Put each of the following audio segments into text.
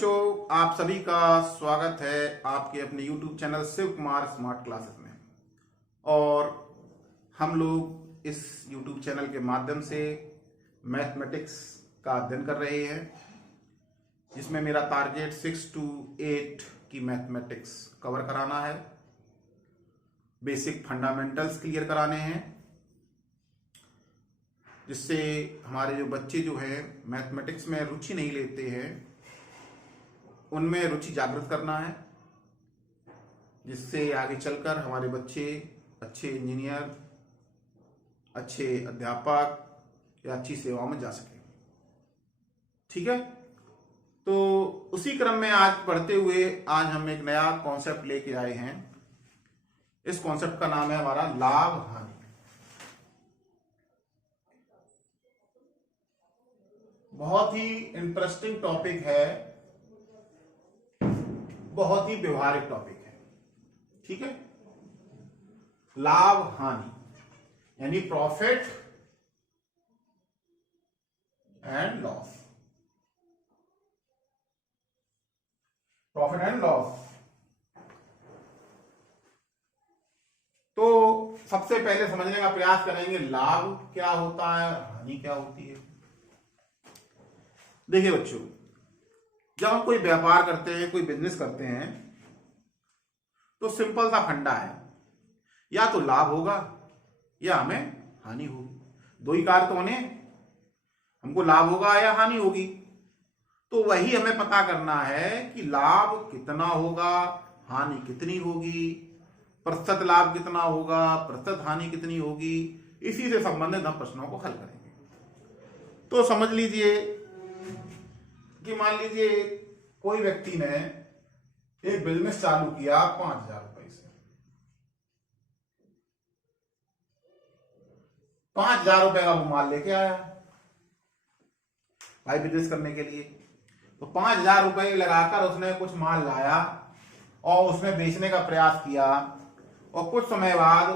बच्चों, आप सभी का स्वागत है आपके अपने YouTube channel Shiv Kumar smart classes में। और हम लोग इस YouTube चैनल के माध्यम से मैथमेटिक्स का अध्ययन कर रहे हैं, जिसमें मेरा टारगेट 6 to 8 की मैथमेटिक्स कवर कराना है। बेसिक फंडामेंटल्स क्लियर कराने हैं, जिससे हमारे जो बच्चे जो हैं मैथमेटिक्स में रुचि नहीं लेते हैं, उनमें रुचि जागृत करना है, जिससे आगे चलकर हमारे बच्चे अच्छे इंजीनियर, अच्छे अध्यापक या अच्छी सेवाओं में जा सके। ठीक है, तो उसी क्रम में आज पढ़ते हुए आज हम एक नया कॉन्सेप्ट लेके आए हैं। इस कॉन्सेप्ट का नाम है हमारा लाभ हानि। बहुत ही इंटरेस्टिंग टॉपिक है, बहुत ही व्यवहारिक टॉपिक है। ठीक है, लाभ हानि यानी profit and loss. Profit and loss. तो सबसे पहले समझने का प्रयास करेंगे लाभ क्या होता है, हानि क्या होती है। देखिए बच्चों, जब हम कोई व्यापार करते हैं, कोई बिजनेस करते हैं, तो सिंपल सा फंडा है, या तो लाभ होगा या हमें हानि होगी। दो ही कार तो होने, हमको लाभ होगा या हानि होगी। तो वही हमें पता करना है कि लाभ कितना होगा, हानि कितनी होगी, प्रतिशत लाभ कितना होगा, प्रतिशत हानि कितनी होगी। इसी से संबंधित हम प्रश्नों को हल करेंगे। तो समझ लीजिए कि मान लीजिए कोई व्यक्ति ने एक बिजनेस चालू किया 5,000 रुपए से। 5,000 रुपए का वो माल लेके आया भाई बिजनेस करने के लिए। तो 5,000 रुपए लगाकर उसने कुछ माल लाया और उसने बेचने का प्रयास किया, और कुछ समय बाद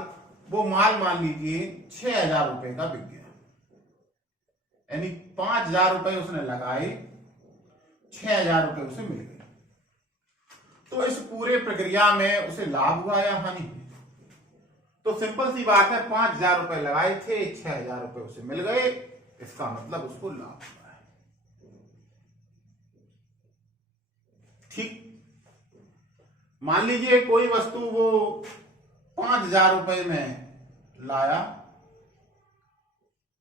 वो माल मान लीजिए 6,000 रुपए का बिक गया। यानी 5,000 रुपए उसने लगाए, 6,000 रुपए उसे मिल गए। तो इस पूरे प्रक्रिया में उसे लाभ हुआ या हानि हुई? तो सिंपल सी बात है, 5,000 रुपए लगाए थे, 6,000 रुपए उसे मिल गए, इसका मतलब उसको लाभ हुआ है। ठीक, मान लीजिए कोई वस्तु वो 5,000 रुपए में लाया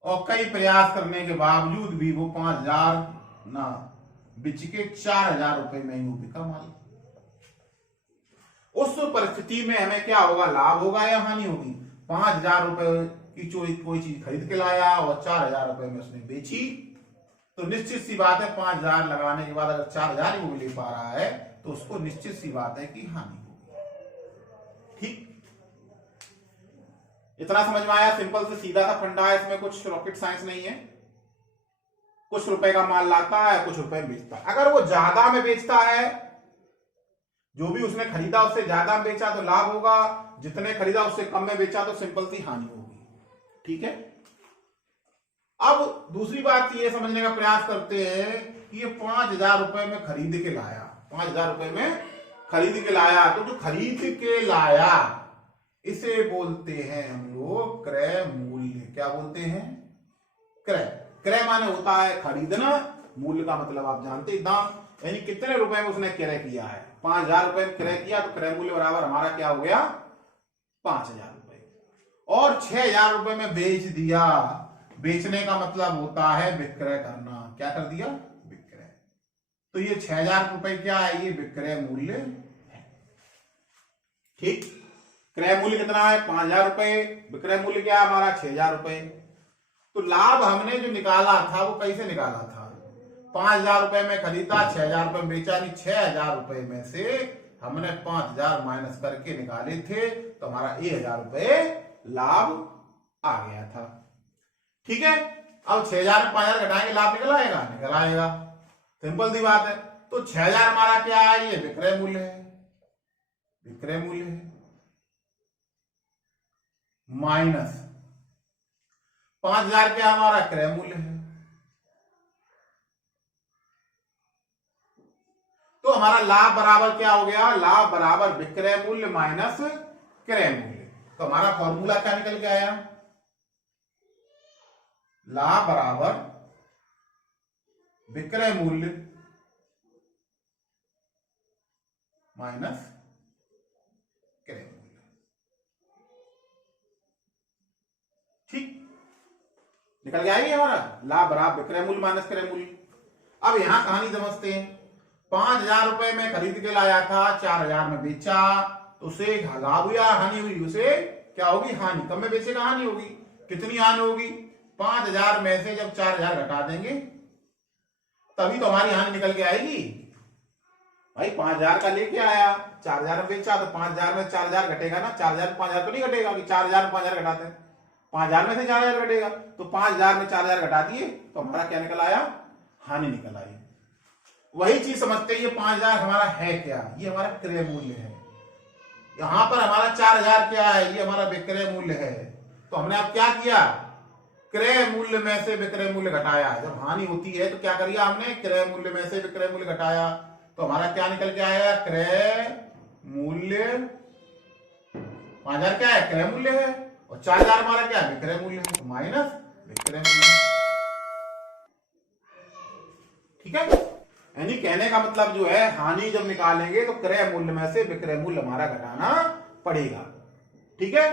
और कई प्रयास करने के बावजूद भी वो 5,000 ना बिच के 4,000 रुपए में ही वो बिका माल। उस परिस्थिति में हमें क्या होगा, लाभ होगा या हानि होगी? 5,000 रुपए की कोई चीज खरीद के लाया और 4,000 रुपए में उसने बेची, तो निश्चित सी बात है 5,000 लगाने के बाद अगर 4,000 ही वो ले पा रहा है, तो उसको निश्चित सी बात है कि हानि होगी। ठीक, इतना समझ में आया? सिंपल से सीधा सा फंडा है, इसमें कुछ रॉकेट साइंस नहीं है। कुछ रुपए का माल लाता है, कुछ रुपए में बेचता है। अगर वो ज्यादा में बेचता है, जो भी उसने खरीदा उससे ज्यादा में बेचा तो लाभ होगा, जितने खरीदा उससे कम में बेचा तो सिंपल सी हानि होगी। ठीक है, अब दूसरी बात ये समझने का प्रयास करते हैं कि ये 5,000 रुपए में खरीद के लाया, 5,000 रुपए में खरीद के लाया, तो जो खरीद के लाया इसे बोलते हैं हम लोग क्रय मूल्य। क्या बोलते हैं? क्रय। क्रय माने होता है खरीदना, मूल्य का मतलब आप जानते हैं दाम, यानी कितने रुपए में उसने क्रय किया है। 5,000 रुपए में क्रय किया तो क्रय मूल्य बराबर हमारा क्या हो गया? 5,000 रुपए। और 6,000 रुपए में बेच दिया। बेचने का मतलब होता है विक्रय करना। क्या कर दिया? विक्रय। तो ये 6,000 रुपए क्या है? ये विक्रय मूल्य है। ठीक, क्रय मूल्य कितना है? 5,000 रुपए। विक्रय मूल्य क्या है हमारा? 6,000 रुपए। तो लाभ हमने जो निकाला था वो कैसे निकाला था? 5,000 रुपए में खरीदा, 6,000 रुपए में बेचा। नहीं, 6,000 रुपए में से हमने 5,000 माइनस करके निकाले थे, तो हमारा 1,000 रुपए लाभ आ गया था। ठीक है, अब 6,000 में 5,000 घटाएंगे, लाभ निकल आएगा? निकल आएगा। सिंपल सी बात है। तो 6,000 हमारा क्या है? ये विक्रय मूल्य है। विक्रय मूल्य है माइनस 5,000 क्या हमारा? क्रय मूल्य है। तो हमारा लाभ बराबर क्या हो गया, लाभ बराबर विक्रय मूल्य माइनस क्रय मूल्य। तो हमारा फॉर्मूला क्या निकल के आया, लाभ बराबर विक्रय मूल्य माइनस क्रय मूल्य। ठीक, निकल गया ये हमारा लाभ बराबर विक्रय मूल्य माइनस क्रय मूल्य। अब यहां कहानी समझते हैं। 5,000 रुपए में खरीद के लाया था, 4,000 में बेचा, तो उसे लाभ हुआ हानि हुई, उसे क्या होगी, हानि। कब में बेचेगा, हानि होगी। कितनी हानि होगी, 5,000 में से जब 4,000 घटा देंगे तभी तो हमारी हानि निकल के आएगी। भाई 5,000 का लेके आया, 4,000 में बेचा, तो 5,000 में 4,000 घटेगा ना, 4,000 में 5,000 तो नहीं घटेगा कि 4,000 में 5,000 घटाते हैं, 5,000 में से 4,000 घटेगा, तो 5,000 में 4,000 घटा दिए तो हमारा क्या निकल आया, हानि निकल आई। वही चीज समझते हैं, ये 5,000 हमारा है क्या, ये हमारा क्रय मूल्य है। यहां पर हमारा 4,000 क्या है, ये हमारा विक्रय मूल्य है। तो हमने अब क्या किया, क्रय मूल्य में से विक्रय मूल्य घटाया। जब हानि होती है तो क्या करिए हमने, क्रय मूल्य में से विक्रय मूल्य घटाया, तो हमारा क्या निकल के आया, क्रय मूल्य। 5,000 क्या है, क्रय मूल्य है, और 4,000 हमारा क्या है, विक्रय मूल्य है, तो माइनस विक्रय मूल्य। ठीक है, यानी कहने का मतलब जो है, हानि जब निकालेंगे तो क्रय मूल्य में से विक्रय मूल्य हमारा घटाना पड़ेगा। ठीक है,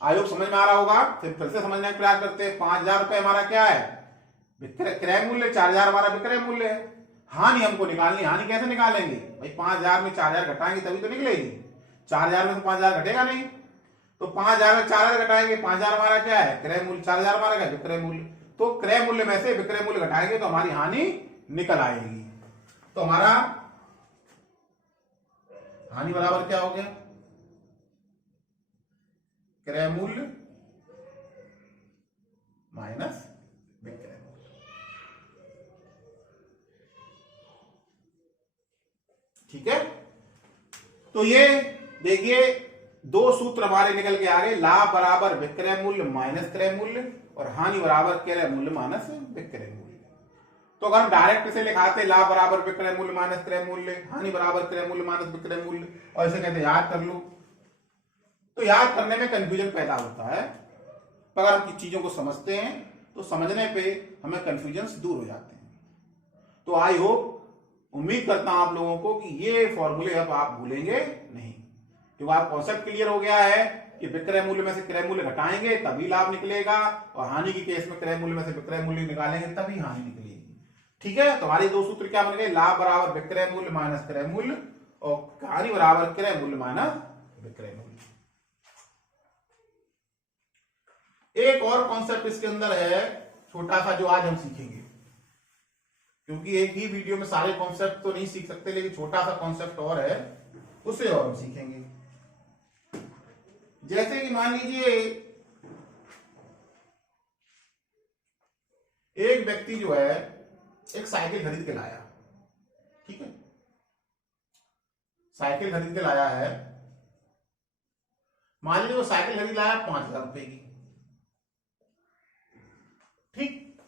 आयोग समझ में आ रहा होगा। फिर से समझने का प्रयास करते हैं। 5,000 रुपए हमारा क्या है, क्रय मूल्य, 4,000 हमारा विक्रय मूल्य है। हानि हमको निकालनी, हानि कैसे निकालेंगे भाई, 5,000 में 4,000 घटाएंगे तभी तो निकलेगी। 4,000 में तो 5,000 घटेगा नहीं, तो 5,000 में 4,000 घटाएंगे, 5,000 हमारा क्या है, क्रय मूल्य, 4,000 हमारा क्या, विक्रय मूल्य। तो क्रय मूल्य में से विक्रय मूल्य घटाएंगे तो हमारी हानि निकल आएगी। तो हमारा हानि बराबर क्या हो गया, क्रय मूल्य माइनस विक्रय मूल्य। ठीक है, तो ये देखिए दो सूत्र हमारे निकल के आ गए, लाभ बराबर विक्रय मूल्य माइनस क्रय मूल्य, और हानि बराबर क्रय मूल्य माइनस विक्रय मूल्य। तो अगर हम डायरेक्ट इसे लिखाते, लाभ बराबर विक्रय मूल्य माइनस क्रय मूल्य, हानि बराबर क्रय मूल्य माइनस विक्रय मूल्य, और इसे कहते याद कर लो, तो याद करने में कंफ्यूजन पैदा होता है। पर अगर हम चीजों को समझते हैं तो समझने पे हमें कंफ्यूजन दूर हो जाते हैं। तो आई होप, उम्मीद करता हूं आप लोगों को कि ये फॉर्मूले अब आप भूलेंगे नहीं, क्योंकि आप कॉन्सेप्ट क्लियर हो गया है कि विक्रय मूल्य में से क्रय मूल्य घटाएंगे तभी लाभ निकलेगा, और हानि के केस में क्रय मूल्य में से विक्रय मूल्य निकालेंगे तभी हानि निकलेगी। ठीक है, तो हमारे दो सूत्र क्या बन गए, लाभ बराबर विक्रय मूल्य माइनस क्रय मूल्य, और हानि बराबर क्रय मूल्य माइनस विक्रय मूल्य। एक और कॉन्सेप्ट इसके अंदर है छोटा सा, जो आज हम सीखेंगे, क्योंकि एक ही वीडियो में सारे कॉन्सेप्ट तो नहीं सीख सकते, लेकिन छोटा सा कॉन्सेप्ट और है, उसे और हम सीखेंगे। जैसे कि मान लीजिए एक व्यक्ति जो है एक साइकिल खरीद के लाया। ठीक है, साइकिल खरीद के लाया है, मान लीजिए वो साइकिल खरीद लाया 5,000 रुपए की। ठीक,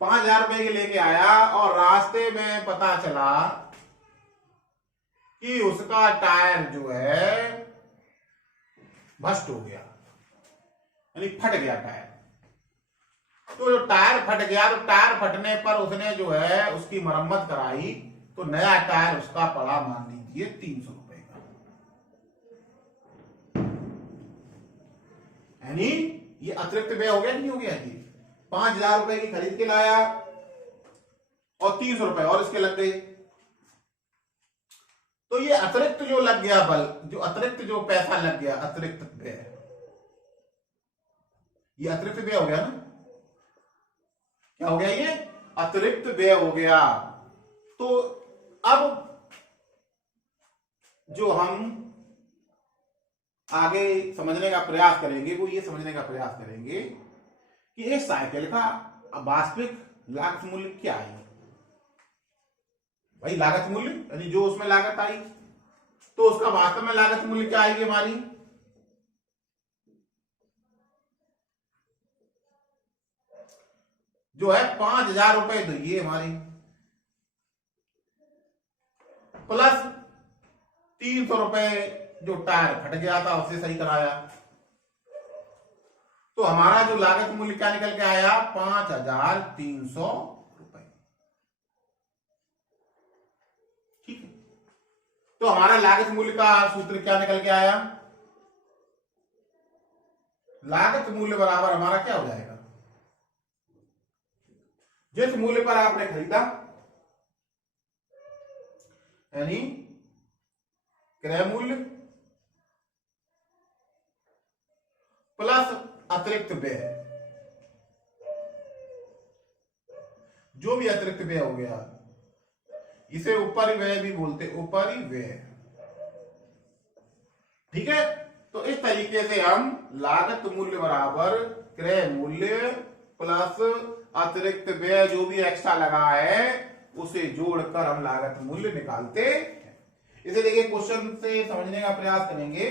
5,000 रुपए की लेके आया, और रास्ते में पता चला कि उसका टायर जो है भस्ट हो गया, यानी फट गया टायर। तो जो टायर फट गया, तो टायर फटने पर उसने जो है उसकी मरम्मत कराई, तो नया टायर उसका पड़ा मान लीजिए 300 रुपए का। यानी ये अतिरिक्त व्यय हो गया, नहीं हो गया जी। 5,000 रुपए की खरीद के लाया और 300 रुपए और इसके लग गए, तो ये अतिरिक्त जो लग गया बल, जो अतिरिक्त जो पैसा लग गया, अतिरिक्त व्यय, ये अतिरिक्त व्यय हो गया ना, क्या हो गया, ये अतिरिक्त व्यय हो गया। तो अब जो हम आगे समझने का प्रयास करेंगे वो ये समझने का प्रयास करेंगे कि इस साइकिल का वास्तविक लागत मूल्य क्या है। भाई लागत मूल्य यानी जो उसमें लागत आई, तो उसका वास्तव में लागत मूल्य क्या आएगी हमारी, जो है 5,000 रुपए। तो ये हमारी प्लस 300 रुपए जो टायर फट गया था उसे सही कराया। तो हमारा जो लागत मूल्य क्या निकल के आया, 5,300 रुपए। ठीक है, तो हमारा लागत मूल्य का सूत्र क्या निकल के आया, लागत मूल्य बराबर हमारा क्या हो जाएगा, जिस मूल्य पर आपने खरीदा यानी क्रय मूल्य प्लस अतिरिक्त व्यय, जो भी अतिरिक्त व्यय हो गया इसे उपरिव्यय भी बोलते, उपरिव्यय। ठीक है, तो इस तरीके से हम लागत मूल्य बराबर क्रय मूल्य प्लस अतिरिक्त व्यय जो भी एक्स्ट्रा लगा है उसे जोड़कर हम लागत मूल्य निकालते हैं। इसे देखिए क्वेश्चन से समझने का प्रयास करेंगे।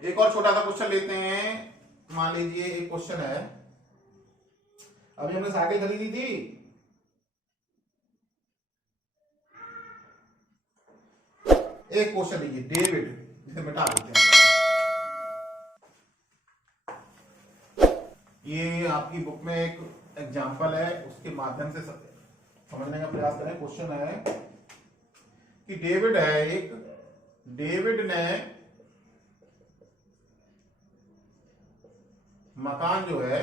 एक और छोटा सा क्वेश्चन लेते हैं। मान लीजिए एक क्वेश्चन है, अभी हमने साइकिल खरीदी थी, एक क्वेश्चन लीजिए डेविड, जिसे मिटा देते हैं। ये आपकी बुक में एक एग्जाम्पल है, उसके माध्यम से समझने का प्रयास करें। क्वेश्चन है कि डेविड है एक, डेविड ने मकान जो है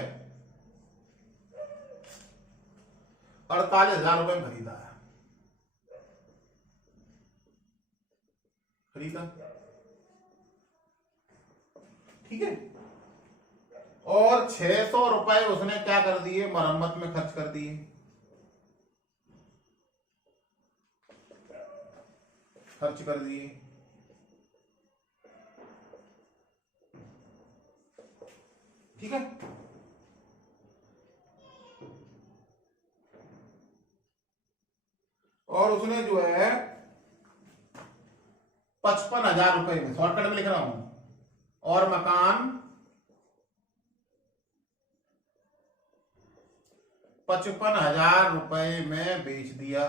48,000 रुपए में खरीदा है, खरीदा, ठीक है, और 600 रुपए उसने क्या कर दिए, मरम्मत में खर्च कर दिए। खर्च कर दिए, ठीक है। और उसने जो है 55,000 रुपए में, शॉर्टकट में लिख रहा हूं, और मकान 55,000 रुपए में बेच दिया।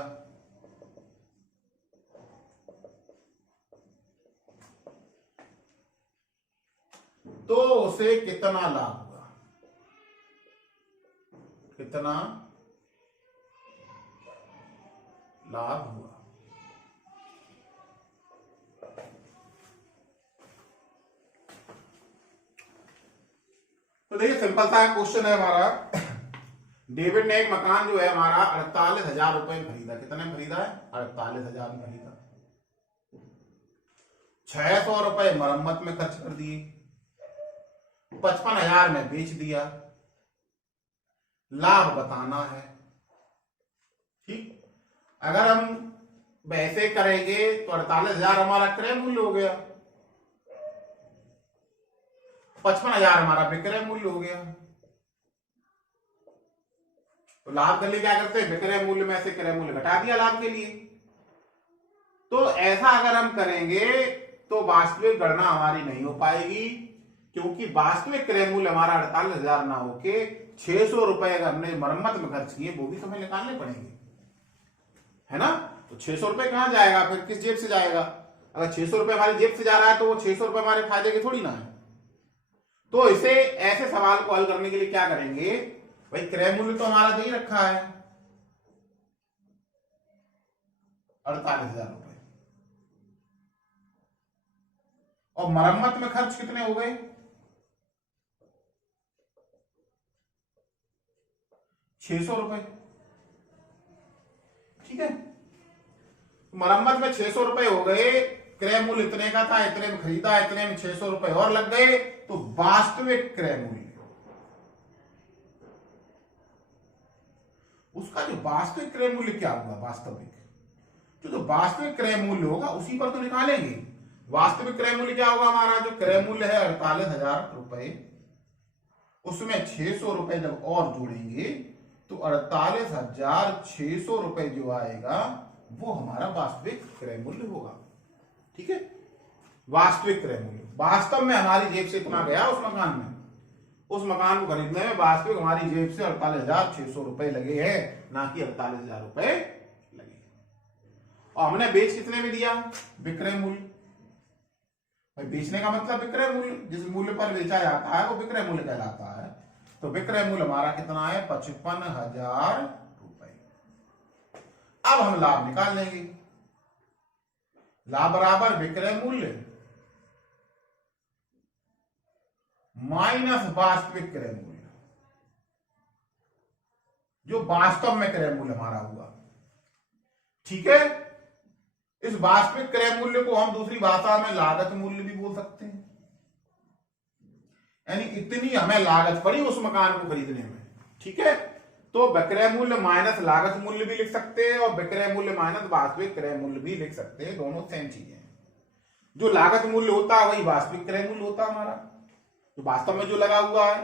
तो उसे कितना लाभ हुआ, कितना लाभ हुआ। तो देखिए सिंपल सा क्वेश्चन है हमारा। डेविड ने एक मकान जो है हमारा 48,000 रुपए में खरीदा। कितने में खरीदा है, 48,000 में खरीदा। 600 रुपए मरम्मत में खर्च कर दिए, 55,000 में बेच दिया। लाभ बताना है, ठीक। अगर हम वैसे करेंगे तो 48,000 हमारा क्रय मूल्य हो गया, 55,000 हमारा विक्रय मूल्य हो गया। तो लाभ के लिए क्या करते हैं, विक्रय मूल्य में से क्रय मूल्य घटा दिया लाभ के लिए। तो ऐसा अगर हम करेंगे तो वास्तविक गणना हमारी नहीं हो पाएगी, क्योंकि वास्तविक क्रय मूल्य हमारा 48,000 ना होके 600 रुपए अगर हमने मरम्मत में खर्च किए वो भी समय निकालने पड़ेंगे, है ना। तो 600 रुपए कहां जाएगा, फिर किस जेब से जाएगा। अगर 600 रुपए हमारी जेब से जा रहा है तो वो 600 रुपए हमारे फायदे के थोड़ी ना है। तो इसे ऐसे सवाल को हल करने के लिए क्या करेंगे, भाई क्रय मूल्य तो हमारा दे ही रखा है 48,000 रुपए, और मरम्मत में खर्च कितने हो गए, 600 रुपए, ठीक है। मरम्मत में 600 रुपए हो गए, क्रय मूल्य इतने का था, इतने में खरीदा, इतने में 600 रुपए और लग गए। तो वास्तविक क्रय मूल्य, उसका जो वास्तविक क्रय मूल्य क्या होगा, वास्तविक जो वास्तविक क्रय मूल्य होगा उसी पर तो निकालेंगे। वास्तविक क्रय मूल्य क्या होगा, हमारा जो क्रय मूल्य है 48,000 रुपए, उसमें 600 रुपए जब और जोड़ेंगे तो 48,600 रुपए जो आएगा वो हमारा वास्तविक क्रय मूल्य होगा, ठीक है। वास्तविक क्रय मूल्य, वास्तव में हमारी जेब से इतना गया उस मकान में, उस मकान को खरीदने में वास्तविक हमारी जेब से 48,600 रुपए लगे हैं, ना कि 48,000 रुपए लगे। और हमने बेच कितने में दिया? विक्रय मूल्य। भाई बेचने का मतलब विक्रय मूल्य, जिस मूल्य पर बेचा जाता है वो विक्रय मूल्य कहलाता है। तो विक्रय मूल्य हमारा कितना है? 55,000 रुपए। अब हम लाभ निकाल लेंगे। लाभ बराबर विक्रय मूल्य माइनस वास्तविक क्रय मूल्य, जो वास्तव में क्रय मूल्य हमारा हुआ। ठीक है, इस वास्तविक क्रय मूल्य को हम दूसरी भाषा में लागत मूल्य भी बोल सकते हैं। यानी इतनी हमें लागत पड़ी उस मकान को खरीदने में। ठीक है, तो विक्रय मूल्य माइनस लागत मूल्य भी लिख सकते हैं और विक्रय मूल्य माइनस वास्तविक क्रय मूल्य भी लिख सकते हैं। दोनों सेम चीजें हैं। जो लागत मूल्य होता है वही वास्तविक क्रय मूल्य होता है हमारा, तो वास्तव में जो लगा हुआ है।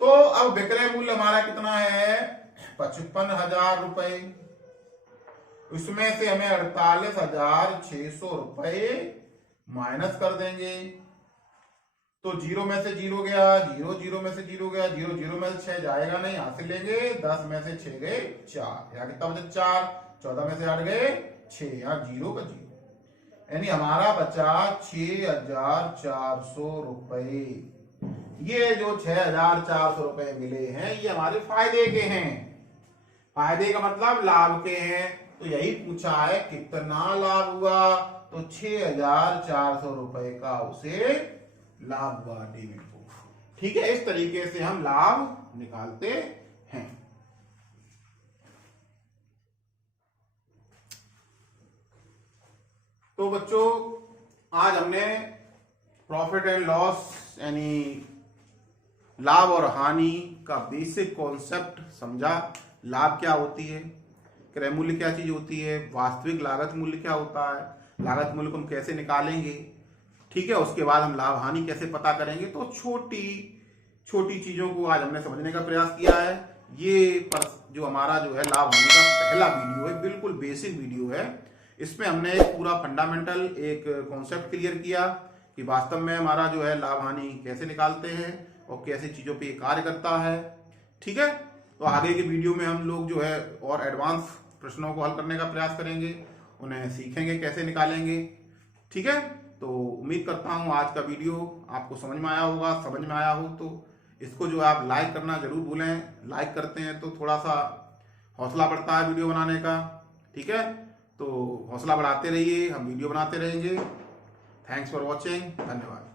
तो अब विक्रय मूल्य हमारा कितना है? 55,000 रुपए। उसमें से हमें 48,600 रुपए माइनस कर देंगे। तो 0 में से 0 गया, 0 0 में से 0 गया, 0 0 में से 6 जाएगा नहीं, यहां से लेंगे। 10 में से 6 गए 4, यहाँ कितना बचा? 4। 14 में से 8 गए 6, यहाँ 0 का 0, यानी हमारा बचा 6,400 रुपए। ये जो 6,400 रुपए मिले हैं ये हमारे फायदे के हैं। फायदे का मतलब लाभ के हैं। तो यही पूछा है कितना लाभ हुआ, तो 6,400 रुपए का उसे लाभ हुआ डेबिट को। ठीक है, इस तरीके से हम लाभ निकालते हैं। तो बच्चों आज हमने प्रॉफिट एंड लॉस यानी लाभ और हानि का बेसिक कॉन्सेप्ट समझा। लाभ क्या होती है, क्रय मूल्य क्या चीज होती है, वास्तविक लागत मूल्य क्या होता है, लागत मूल्य को हम कैसे निकालेंगे। ठीक है, उसके बाद हम लाभ हानि कैसे पता करेंगे। तो छोटी छोटी चीजों को आज हमने समझने का प्रयास किया है। ये जो हमारा जो है लाभ हानि का पहला वीडियो है, बिल्कुल बेसिक वीडियो है। इसमें हमने एक पूरा फंडामेंटल एक कॉन्सेप्ट क्लियर किया कि वास्तव में हमारा जो है लाभ हानि कैसे निकालते हैं और कैसे चीजों पे कार्य करता है। ठीक है, तो आगे के वीडियो में हम लोग जो है और एडवांस प्रश्नों को हल करने का प्रयास करेंगे, उन्हें सीखेंगे कैसे निकालेंगे। ठीक है, तो उम्मीद करता हूं आज का वीडियो आपको समझ में आया होगा। समझ में आया हो तो इसको जो आप लाइक करना जरूर भूलें। लाइक करते हैं तो थोड़ा सा हौसला बढ़ता है वीडियो बनाने का। ठीक है, तो हौसला बढ़ाते रहिए, हम वीडियो बनाते रहेंगे। थैंक्स फॉर वॉचिंग, धन्यवाद।